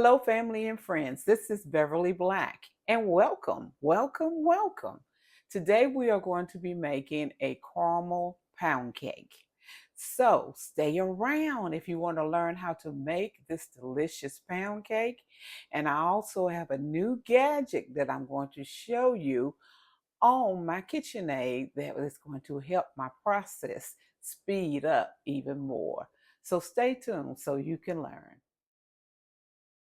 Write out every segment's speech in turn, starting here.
Hello, family and friends. This is Beverly Black, and welcome, welcome, welcome. Today we are going to be making a caramel pound cake. So stay around if you want to learn how to make this delicious pound cake. And I also have a new gadget that I'm going to show you on my KitchenAid that is going to help my process speed up even more. So stay tuned so you can learn.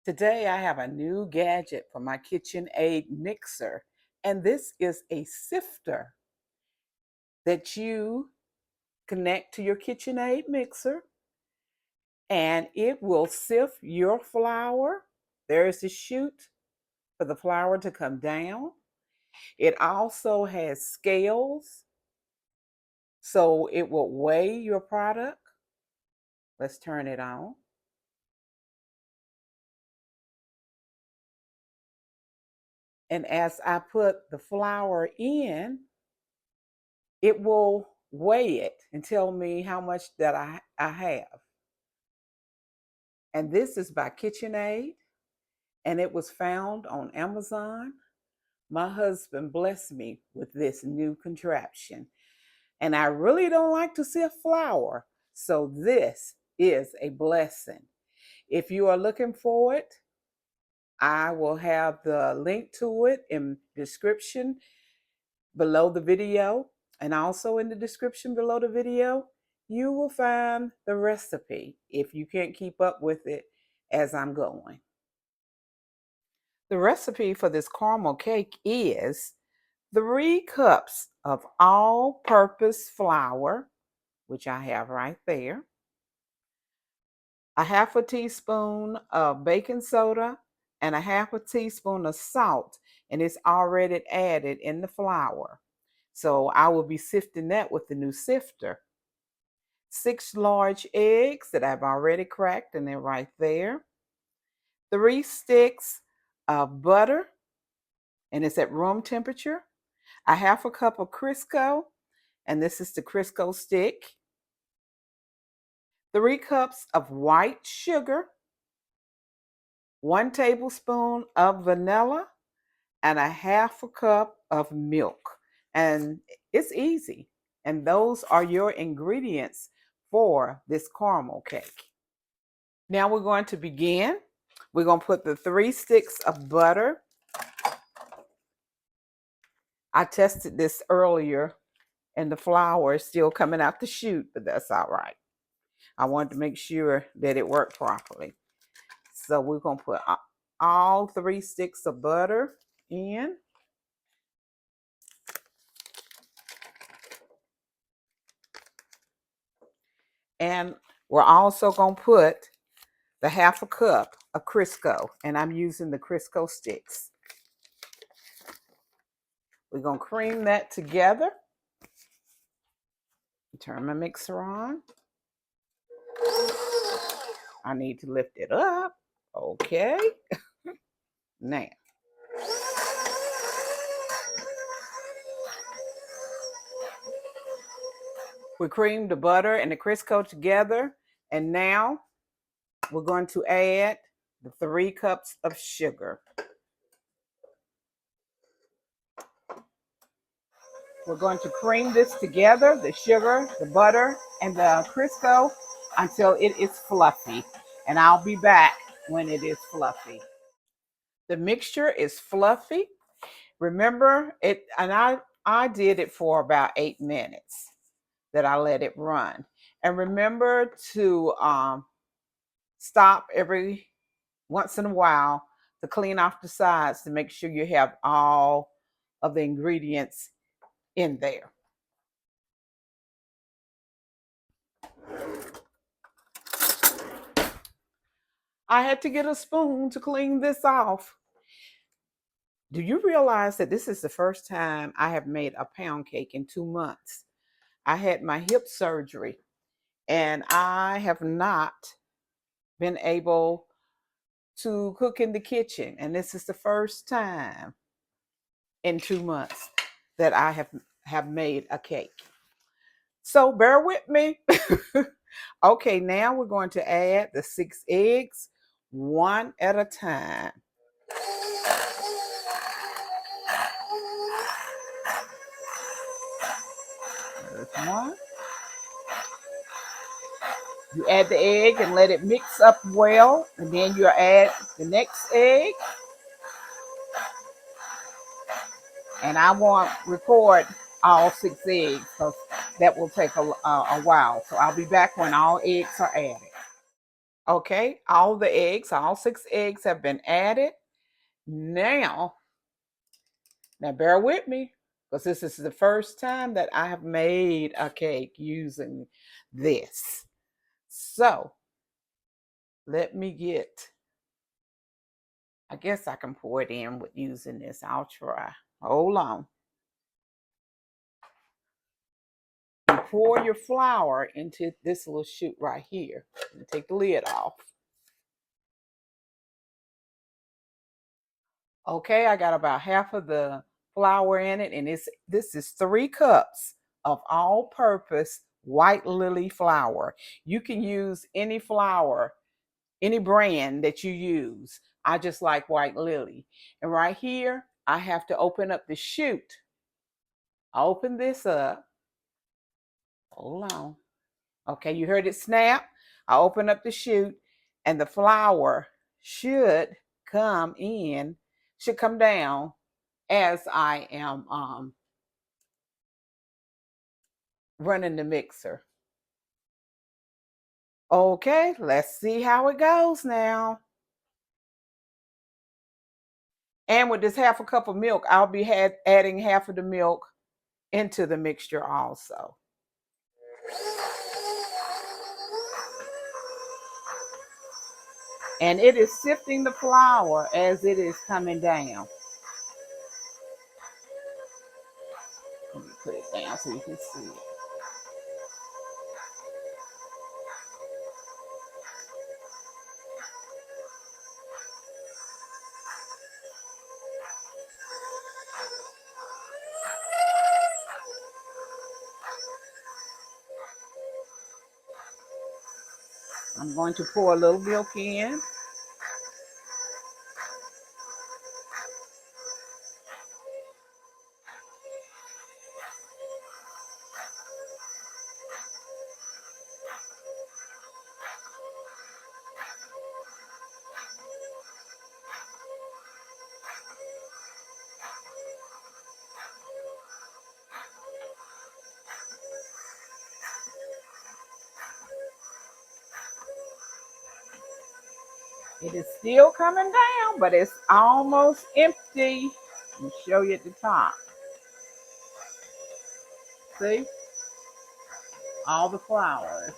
Today I have a new gadget for my KitchenAid mixer, and this is a sifter that you connect to your KitchenAid mixer, and it will sift your flour. There is a chute for the flour to come down. It also has scales, so it will weigh your product. Let's turn it on. And as I put the flour in, it will weigh it and tell me how much that I have. And this is by KitchenAid, and it was found on Amazon. My husband blessed me with this new contraption. And I really don't like to sift flour, so this is a blessing. If you are looking for it, I will have the link to it in the description below the video, and also in the description below the video you will find the recipe if you can't keep up with it as I'm going. The recipe for this caramel cake is 3 cups of all-purpose flour, which I have right there, a half a teaspoon of baking soda, and a half a teaspoon of salt, and it's already added in the flour. So I will be sifting that with the new sifter. 6 large eggs that I've already cracked, and they're right there. 3 sticks of butter, and it's at room temperature. A half a cup of Crisco, and this is the Crisco stick. 3 cups of white sugar, 1 tablespoon of vanilla, and a half a cup of milk. And it's easy. And those are your ingredients for this caramel cake. Now we're going to begin. We're going to put the 3 sticks of butter. I tested this earlier and the flour is still coming out the chute, but that's all right. I wanted to make sure that it worked properly. So we're going to put all 3 sticks of butter in. And we're also going to put the half a cup of Crisco, and I'm using the Crisco sticks. We're going to cream that together. Turn my mixer on. I need to lift it up. Okay. Now. We creamed the butter and the Crisco together, and now we're going to add the 3 cups of sugar. We're going to cream this together, the sugar, the butter, and the Crisco, until it is fluffy. And I'll be back when it is fluffy. The mixture is fluffy. Remember it, and I did it for about 8 minutes that I let it run. And remember to stop every once in a while to clean off the sides to make sure you have all of the ingredients in there. I had to get a spoon to clean this off. Do you realize that this is the first time I have made a pound cake in 2 months? I had my hip surgery and I have not been able to cook in the kitchen. And this is the first time in 2 months that I have made a cake. So bear with me. Okay, now we're going to add the 6 eggs, one at a time. There's one. You add the egg and let it mix up well, and then you add the next egg. And I won't record all 6 eggs because that will take a while. So I'll be back when all eggs are added. Okay, all the eggs, all 6 eggs have been added. Now bear with me because this is the first time that I have made a cake using this. So let me get, I guess I can pour it in with using this. I'll try. Hold on. You pour your flour into this little chute right here. And take the lid off. Okay, I got about half of the flour in it, and this is 3 cups of all-purpose white lily flour. You can use any flour, any brand that you use. I just like white lily. And right here, I have to open up the chute. I open this up. Hold on. Okay, you heard it snap. I open up the chute, and the flour should come down as I am running the mixer. Okay, let's see how it goes now. And with this half a cup of milk, I'll be adding half of the milk into the mixture also. And it is sifting the flour as it is coming down. Let me put it down so you can see it. I'm going to pour a little milk in. It is still coming down, but it's almost empty. Let me show you at the top. See? All the flour.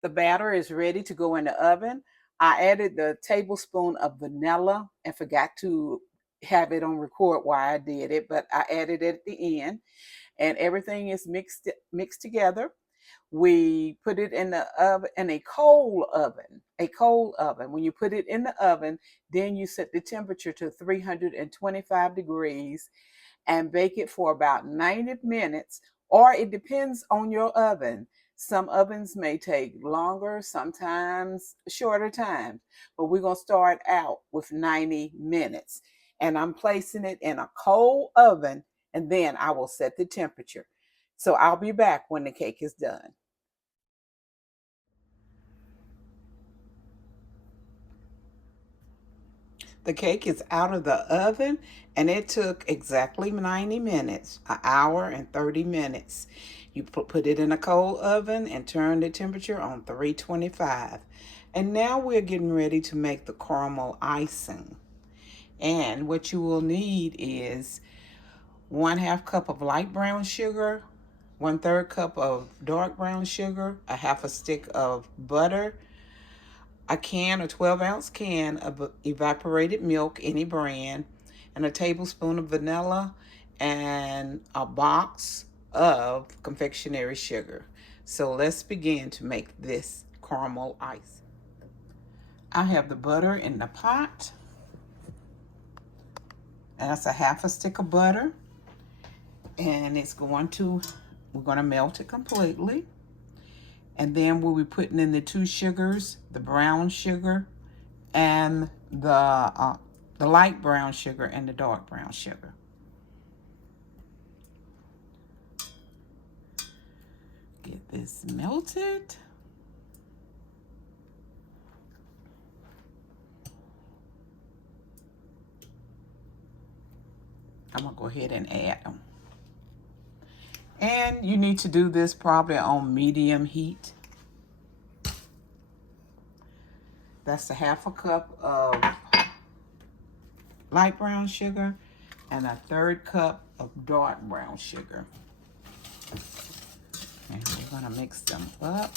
The batter is ready to go in the oven. I added the tablespoon of vanilla and forgot to have it on record why I did it, but I added it at the end, and everything is mixed together. We put it in the oven, in a coal oven. When you put it in the oven, then you set the temperature to 325 degrees and bake it for about 90 minutes, or it depends on your oven. Some ovens may take longer, sometimes shorter times, but we're going to start out with 90 minutes. And I'm placing it in a cold oven, and then I will set the temperature. So I'll be back when the cake is done. The cake is out of the oven, and it took exactly 90 minutes, an hour and 30 minutes. You put it in a cold oven and turn the temperature on 325. And now we're getting ready to make the caramel icing. And what you will need is 1/2 cup of light brown sugar, 1/3 cup of dark brown sugar, a half a stick of butter, a can, a 12-ounce can of evaporated milk, any brand, and a tablespoon of vanilla, and a box of confectionery sugar. So let's begin to make this caramel ice. I have the butter in the pot. That's a half a stick of butter. And we're going to melt it completely. And then we'll be putting in the two sugars, the brown sugar and the light brown sugar and the dark brown sugar. Get this melted. I'm gonna go ahead and add them. And you need to do this probably on medium heat. That's a half a cup of light brown sugar and a third cup of dark brown sugar. And we're gonna mix them up.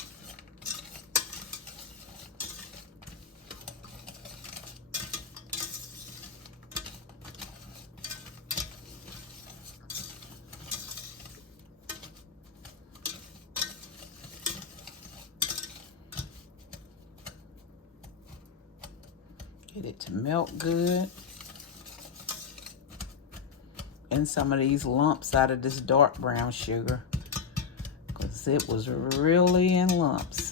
Get it to melt good. And some of these lumps out of this dark brown sugar, because it was really in lumps.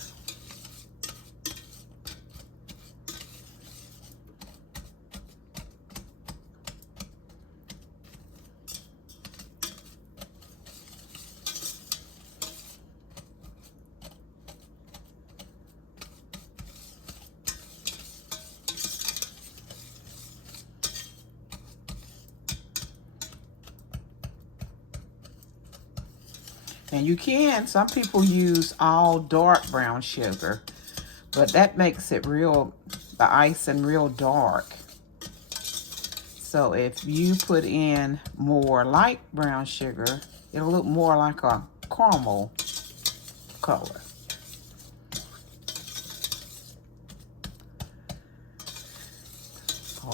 And you can, some people use all dark brown sugar, but that makes it the icing real dark. So if you put in more light brown sugar, it'll look more like a caramel color.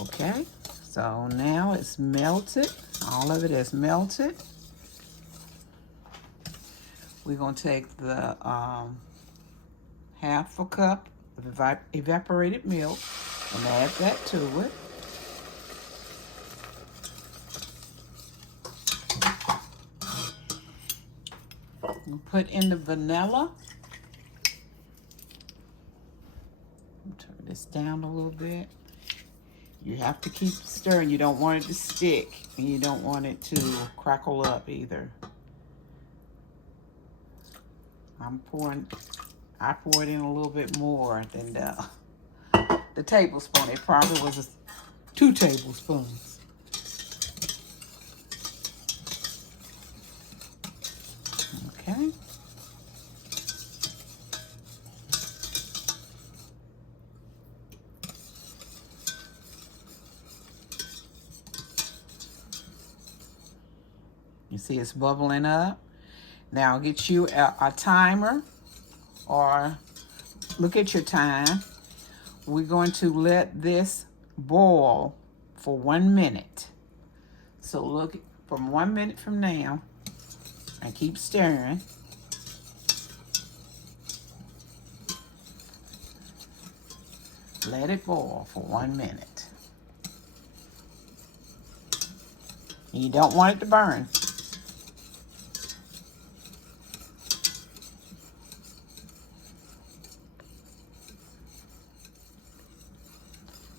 Okay, so now it's melted. All of it is melted. We're going to take the half a cup of evaporated milk and add that to it. We'll put in the vanilla. Turn this down a little bit. You have to keep stirring. You don't want it to stick, and you don't want it to crackle up either. I poured in a little bit more than the tablespoon. It probably was 2 tablespoons. Okay. You see it's bubbling up. Now get you a timer, or look at your time. We're going to let this boil for 1 minute. So look from 1 minute from now and keep stirring. Let it boil for 1 minute. You don't want it to burn.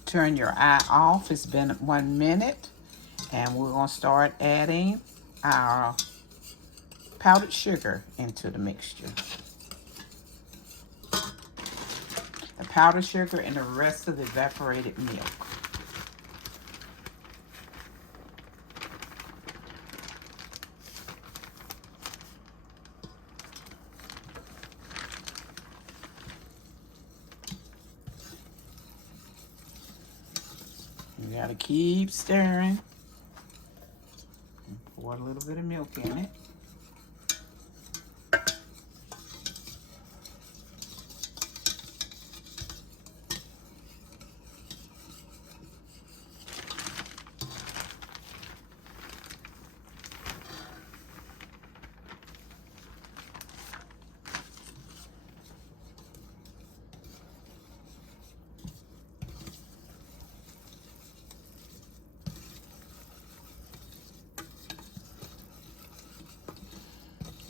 Turn your eye off. It's been 1 minute, and we're going to start adding our powdered sugar into the mixture. The powdered sugar and the rest of the evaporated milk. You gotta keep stirring. And pour a little bit of milk in it.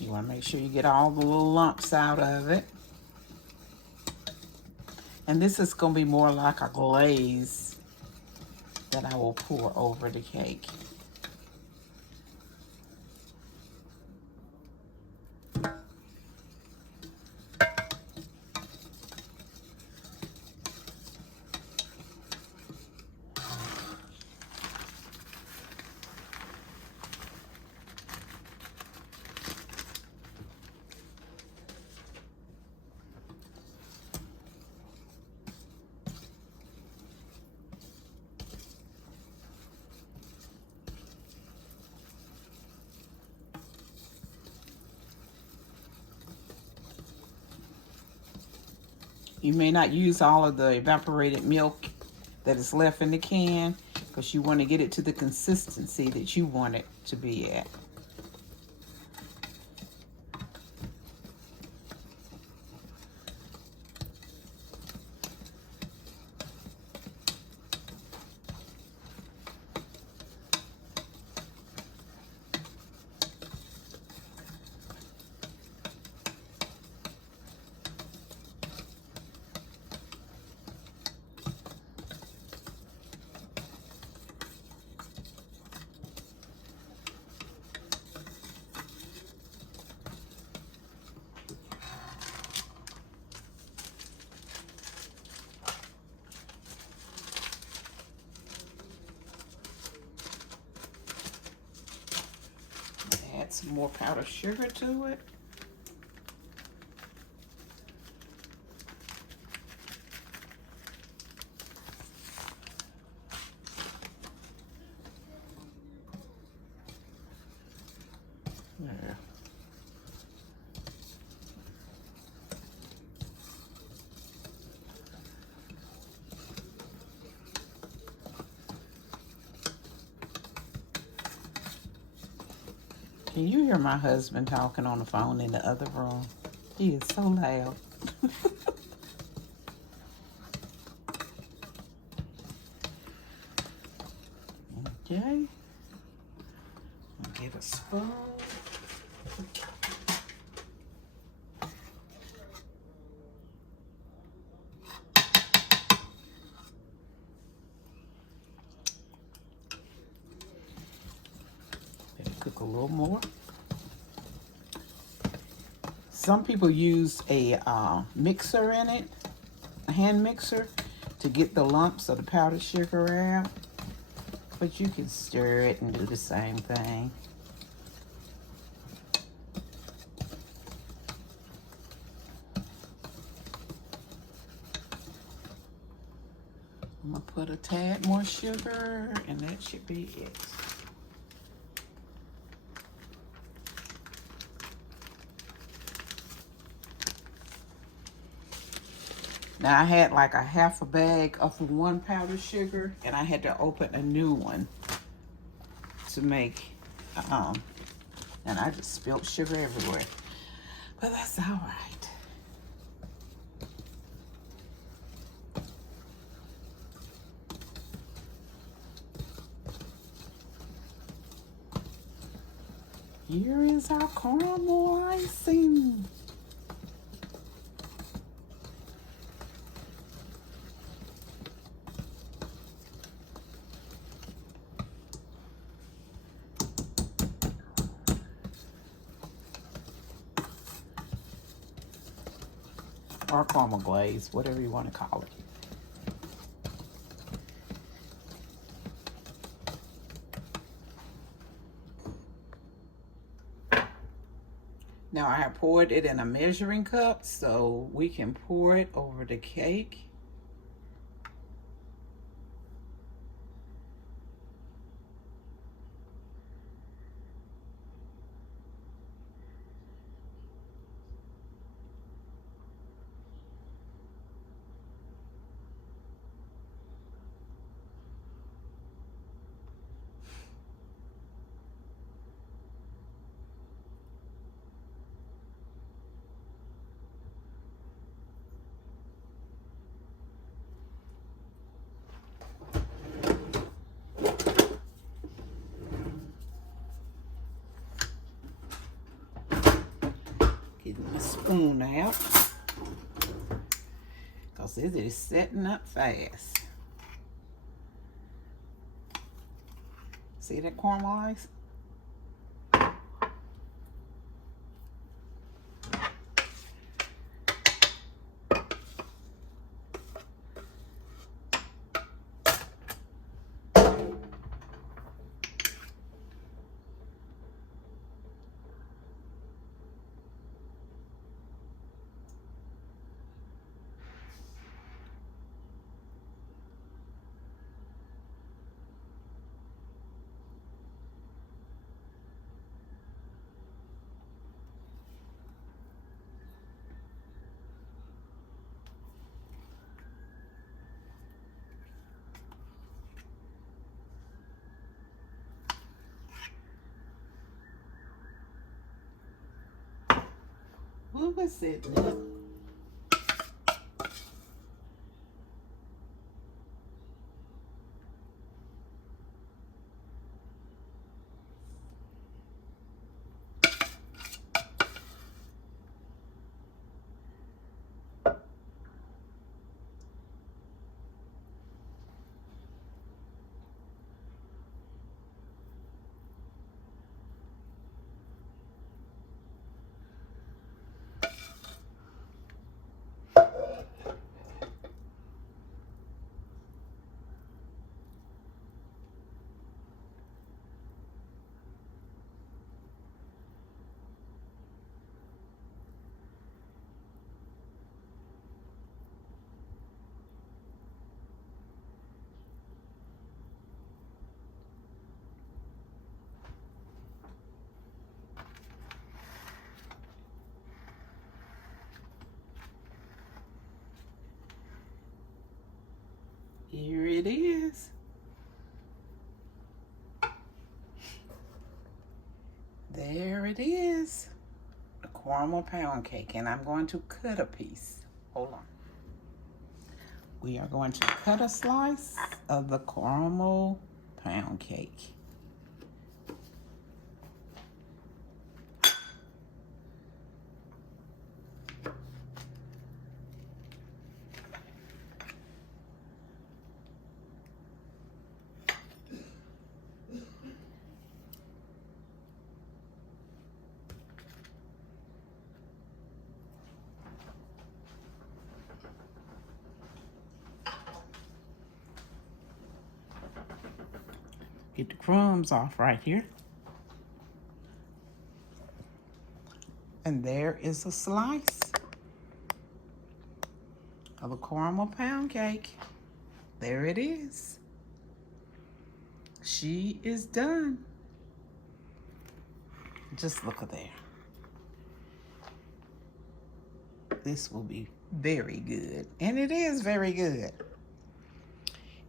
You want to make sure you get all the little lumps out of it. And this is going to be more like a glaze that I will pour over the cake. You may not use all of the evaporated milk that is left in the can because you want to get it to the consistency that you want it to be at. Add some more powdered sugar to it. There. Can you hear my husband talking on the phone in the other room? He is so loud. Okay. Get a spoon. Cook a little more. Some people use a mixer in it, a hand mixer, to get the lumps of the powdered sugar out. But you can stir it and do the same thing. I'm gonna put a tad more sugar, and that should be it. Now I had like a half a bag of one powdered sugar, and I had to open a new one to make, and I just spilled sugar everywhere. But that's all right. Here is our caramel icing. Or caramel glaze, whatever you want to call it. Now I have poured it in a measuring cup so we can pour it over the cake. my spoon out because it is setting up fast. See that caramelized? What was it? Here it is. There it is. The caramel pound cake. And I'm going to cut a piece. Hold on. We are going to cut a slice of the caramel pound cake. Get the crumbs off right here. And there is a slice of a caramel pound cake. There it is. She is done. Just look at there. This will be very good. And it is very good.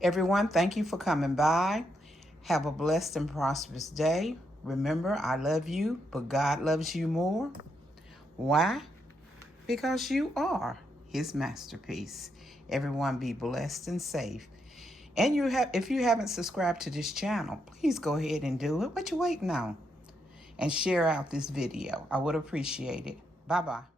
Everyone, thank you for coming by. Have a blessed and prosperous day. Remember, I love you, but God loves you more. Why? Because you are His masterpiece. Everyone be blessed and safe. And if you haven't subscribed to this channel, please go ahead and do it. What you waiting on? And share out this video. I would appreciate it. Bye-bye.